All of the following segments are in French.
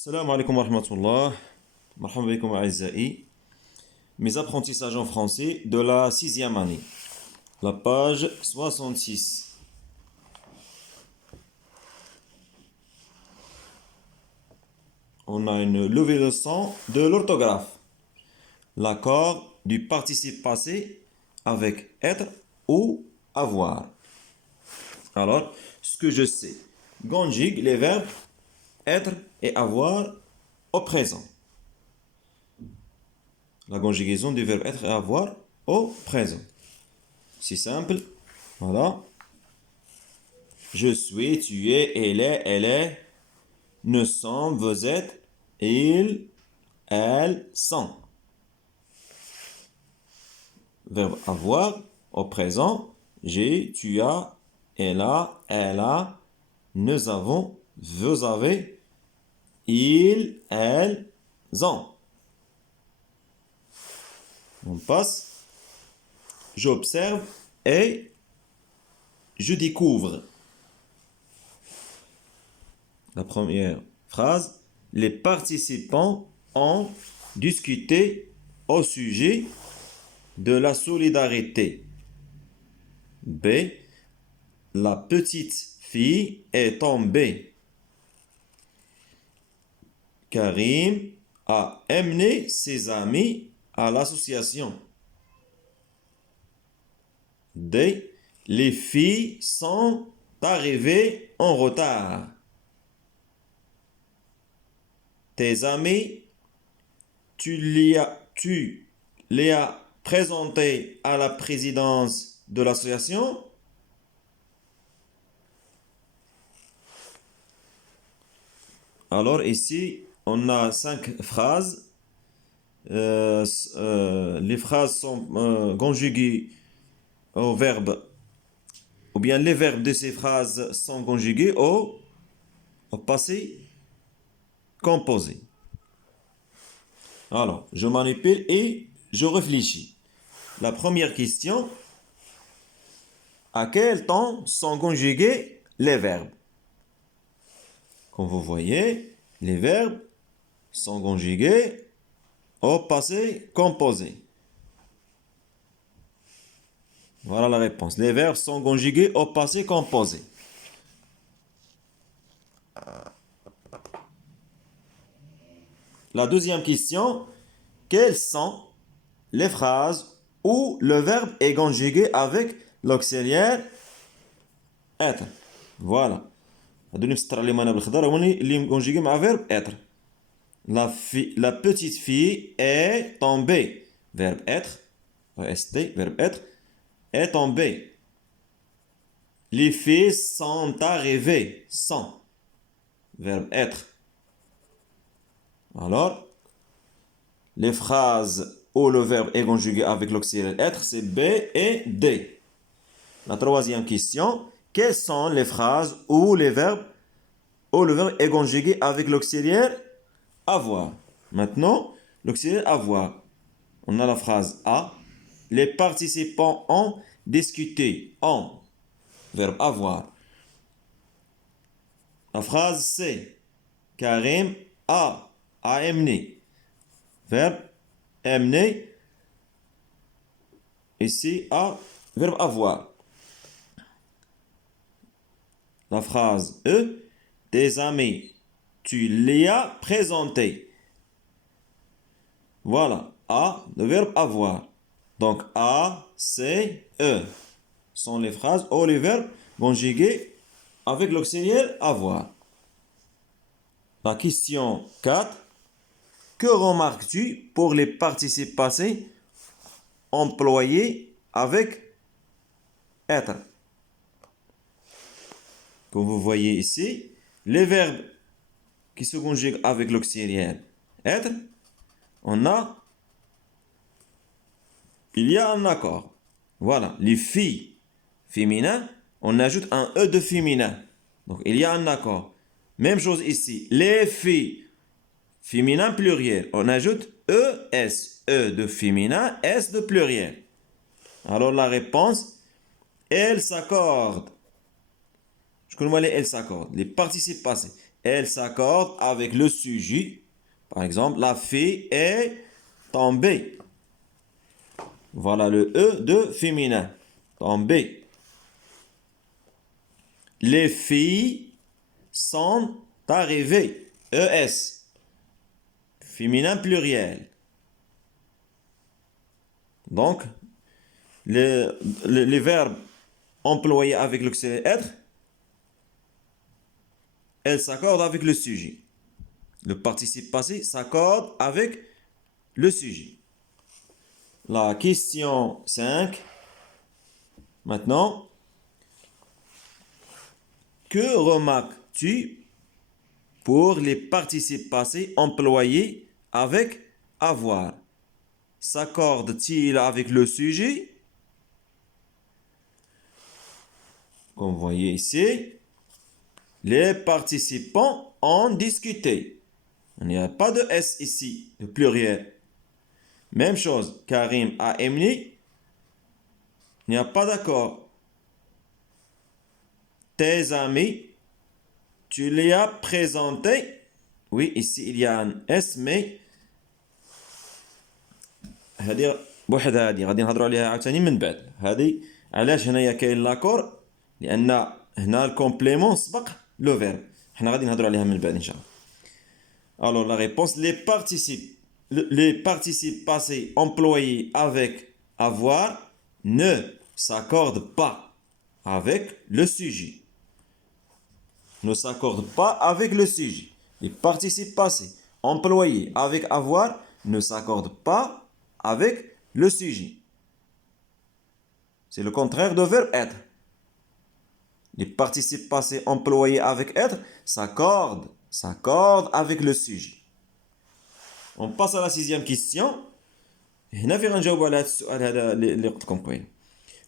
Salam alaikum wa rahmatullah. Marhaba bikoum a'izza'i. Mes apprentissages en français de la sixième année. La page 66. On a une levée de sang de l'orthographe. L'accord du participe passé avec être ou avoir. Alors, ce que je sais. Conjugue les verbes être et avoir au présent. La conjugaison du verbe être et avoir au présent. C'est simple. Voilà. Je suis, tu es, elle est, nous sommes, vous êtes, ils, elles, sont. Verbe avoir au présent. J'ai, tu as, elle a, nous avons, vous avez, ils, elles, ont. On passe. J'observe et je découvre. La première phrase. Les participants ont discuté au sujet de la solidarité. B. La petite fille est tombée. Karim a emmené ses amis à l'association. D. Les filles sont arrivées en retard. Tes amis, tu les as présentés à la présidence de l'association. Alors ici, on a 5 phrases. Les phrases sont conjuguées au verbe, ou bien les verbes de ces phrases sont conjugués au passé composé. Alors, je manipule et je réfléchis. La première question, à quel temps sont conjugués les verbes? Comme vous voyez, les verbes sont conjugués au passé composé. Voilà la réponse. Les verbes sont conjugués au passé composé. La deuxième question, quelles sont les phrases où le verbe est conjugué avec l'auxiliaire être? Voilà. هادو نفسر عليهم انا بالخضر هما اللي conjugués مع verbe être. La petite fille est tombée. Verbe être. EST, verbe être. Est tombée. Les filles sont arrivées. Sont. Verbe être. Alors, les phrases où le verbe est conjugué avec l'auxiliaire être, c'est B et D. La troisième question, quelles sont les phrases où le verbe est conjugué avec l'auxiliaire avoir? Maintenant, l'auxiliaire avoir. On a la phrase A. Les participants ont discuté. Ont. Verbe avoir. La phrase C. Karim a amené. Verbe amener. Ici, a. Verbe avoir. La phrase E. Tes amis, tu les as présentés. Voilà. A, le verbe avoir. Donc, A, C, E sont les phrases ou les verbes conjugués avec l'auxiliaire avoir. La question 4. Que remarques-tu pour les participes passés employés avec être? Comme vous voyez ici, les verbes qui se conjuguent avec l'auxiliaire être, il y a un accord. Voilà, les filles féminin, on ajoute un E de féminin. Donc il y a un accord. Même chose ici, les filles féminin pluriel, on ajoute ES, E de féminin, S de pluriel. Alors la réponse, elle s'accorde. Je connais les elle s'accorde. Les participes passés. elle s'accorde avec le sujet. Par exemple, la fille est tombée. Voilà le E de féminin. Tombée. Les filles sont arrivées. ES. Féminin pluriel. Donc, les verbes employés avec l'auxiliaire être, elles s'accordent avec le sujet. Le participe passé s'accorde avec le sujet. La question 5. Maintenant, que remarques-tu pour les participes passés employés avec avoir? S'accorde-t-il avec le sujet? Comme vous voyez ici, les participants ont discuté. Il n'y a pas de S ici, de pluriel. Même chose, Karim a Emily. Il n'y a pas d'accord. Tes amis, tu les as présentés. Oui, ici il y a un S, mais هذه بوحدها هذه غادي نهضروا عليها عاوتاني من بعد. هذه علاش هنايا كاين لاكور؟ لان هنا الكومبليمون سبق لو فيرب. حنا غادي نهضروا عليها من بعد ان شاء الله. Alors la réponse, les participes passés employés avec avoir ne s'accordent pas avec le sujet. Ne s'accordent pas avec le sujet. Les participes passés employés avec avoir ne s'accordent pas avec le sujet. C'est le contraire de verbe être. Les participes passés employés avec être s'accordent avec le sujet. On passe à la 6e question.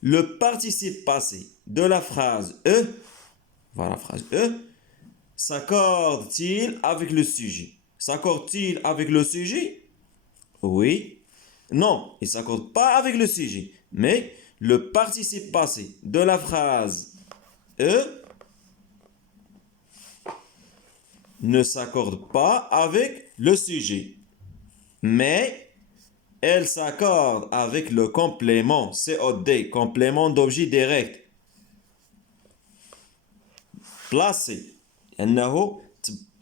Le participe passé de la phrase E, voilà la phrase E, s'accorde-t-il avec le sujet? S'accorde-t-il avec le sujet? Oui. Non, il ne s'accorde pas avec le sujet. Mais le participe passé de la phrase E ne s'accorde pas avec le sujet. Mais elle s'accorde avec le complément COD, complément d'objet direct. Placé. لأنه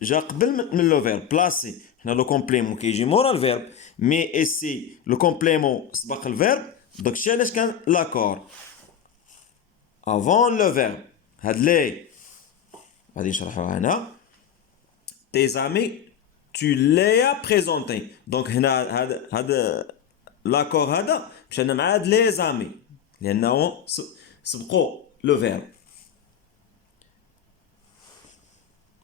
جا قبل من لو فيرب بلاسي. حنا لو كومبليمون كيجي مورا الفيرب. مي اسي لو كومبليمون سبق الفيرب. داكشي علاش كان لاكور. افون لو فيرب. هاد لي غادي نشرحوها هنا. Tes amis, tu les as présentés. Donc هنا هذا l'accord هذا مشينا مع هاد لي زامي لأنه سبقوا لو فيرب.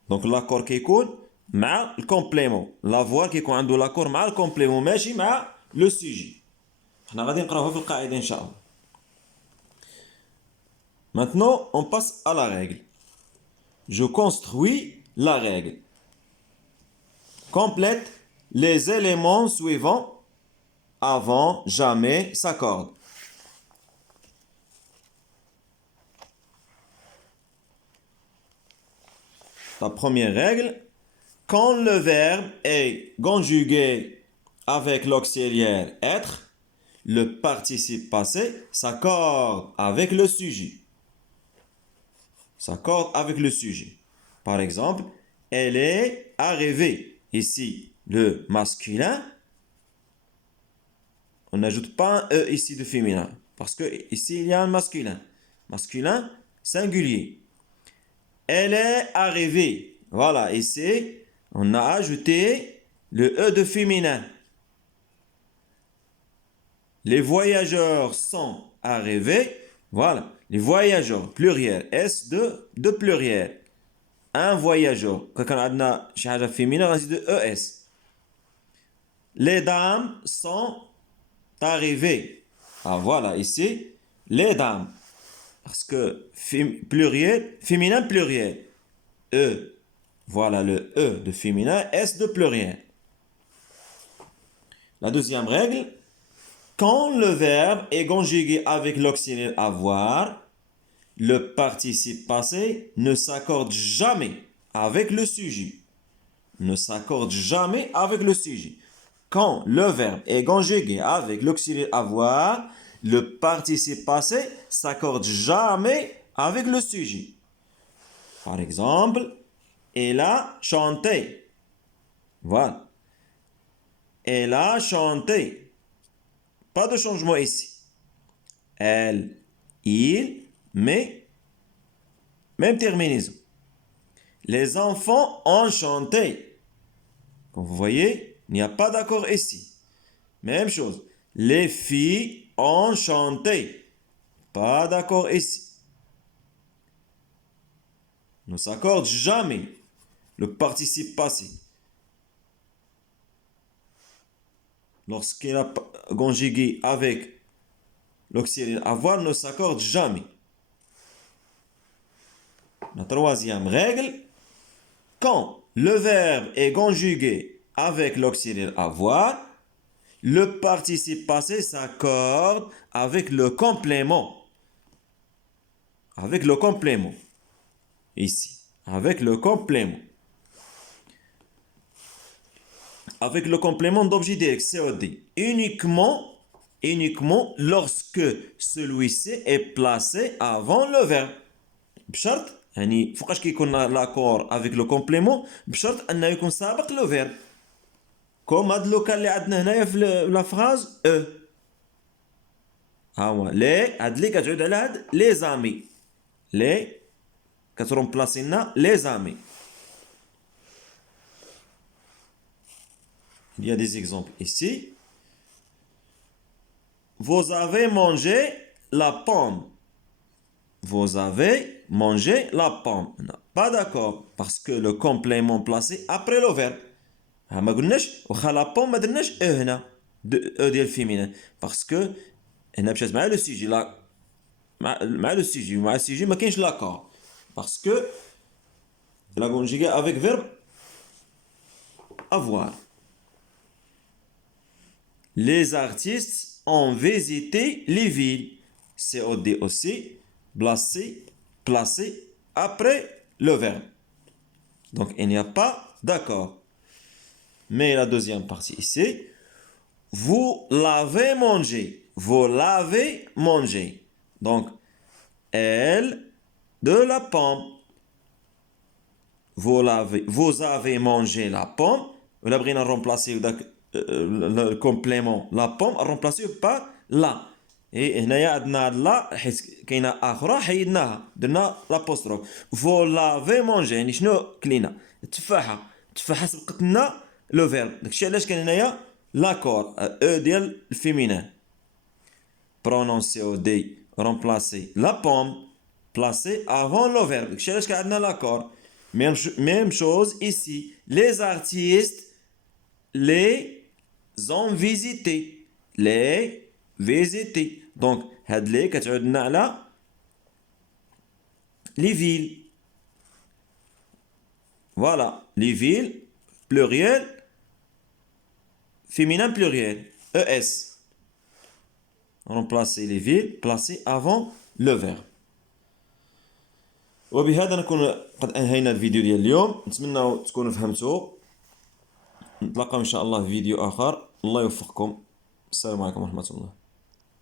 دونك لاكور كيكون مع الكومبليمون. لافوار كيكون عنده لاكور مع الكومبليمون ماشي مع لو سوجي. حنا غادي نقراوها في القاعدة إن شاء الله. Maintenant, on passe à la règle. Je construis la règle. Complète les éléments suivants avant, jamais s'accorde. La première règle, quand le verbe est conjugué avec l'auxiliaire être, le participe passé s'accorde avec le sujet. S'accorde avec le sujet. Par exemple, elle est arrivée. Ici, le masculin. On n'ajoute pas un E ici de féminin. Parce que ici, il y a un masculin. Masculin singulier. Elle est arrivée. Voilà, ici, on a ajouté le E de féminin. Les voyageurs sont arrivés. Voilà, les voyageurs, pluriel. S de pluriel. Un voyageur. Quand on a شي حاجة féminin, on a de ES. Les dames sont arrivées. Ah voilà, ici, les dames. Parce que pluriel, féminin pluriel. E. Voilà le E de féminin, S de pluriel. La deuxième règle, quand le verbe est conjugué avec l'auxiliaire avoir, le participe passé ne s'accorde jamais avec le sujet. Ne s'accorde jamais avec le sujet. Quand le verbe est conjugué avec l'auxiliaire avoir, le participe passé s'accorde jamais avec le sujet. Par exemple, elle a chanté. Voilà. Elle a chanté. Pas de changement ici. Elle, il, mais, même terminaison. Les enfants ont chanté. Comme vous voyez, il n'y a pas d'accord ici. Même chose. Les filles ont chanté. Pas d'accord ici. Ne s'accorde jamais le participe passé. Lorsqu'il a conjugué avec l'auxiliaire avoir, ne s'accorde jamais. La troisième règle, quand le verbe est conjugué avec l'auxiliaire avoir, le participe passé s'accorde avec le complément. Avec le complément. Ici. Avec le complément. Avec le complément d'objet direct, COD. Uniquement lorsque celui-ci est placé avant le verbe. بشرط يعني فوقاش كيكون لاكور افيك لو كومبليمون بشرط انه يكون سابق لو فيرب كوم هاد لو كان اللي عندنا هنايا في لا فراز ها هو لي هاد لي كتعود على هاد لي زامي لي كترومبلاسي لنا لي زامي. Il y a des exemples ici. Vous avez mangé la pomme. Vous avez mangé la pomme. Pas d'accord parce que le complément placé après le verbe. ما قلناش واخا لا بوم ما درناش هنا ديال الفيمينين باسكو هنا مشات مع لو سيجي لا مع لو سيجي ومع السيجي ما كاينش لاكور باسكو لا كونجيغي افيك فيرب avoir. Les artistes ont visité les villes. COD aussi, placé après le verbe. Donc il n'y a pas d'accord. Mais la deuxième partie ici, vous l'avez mangé. Vous l'avez mangé. Donc, elle de la pomme. Vous avez mangé la pomme. Vous avez remplacé le complément la pomme remplacé par la. Et هنايا عندنا لا حيت كاينه اخرى حيدناها درنا لابوستروف. Vous l'avez mangé يعني شنو كلينا التفاحه سبقت لنا لو فيرب داكشي علاش كاين هنايا لاكور او ديال الفيمينين برونونسي او دي remplacer la pomme placé avant le verbe داكشي علاش كاين عندنا لاكور. Même chose ici. Les artistes les ont visités. Les visités. Donc, هاد لي كتعود لنا على les villes. Voilà. Les villes, pluriel, féminin pluriel. ES. Remplacer les villes, placer avant le verbe. وبهذا نكون قد انهينا الفيديو ديال اليوم. نتمنى تكونوا فهمتوا. نتلاقاو ان شاء الله في فيديو اخر. الله يوفقكم. السلام عليكم ورحمه الله.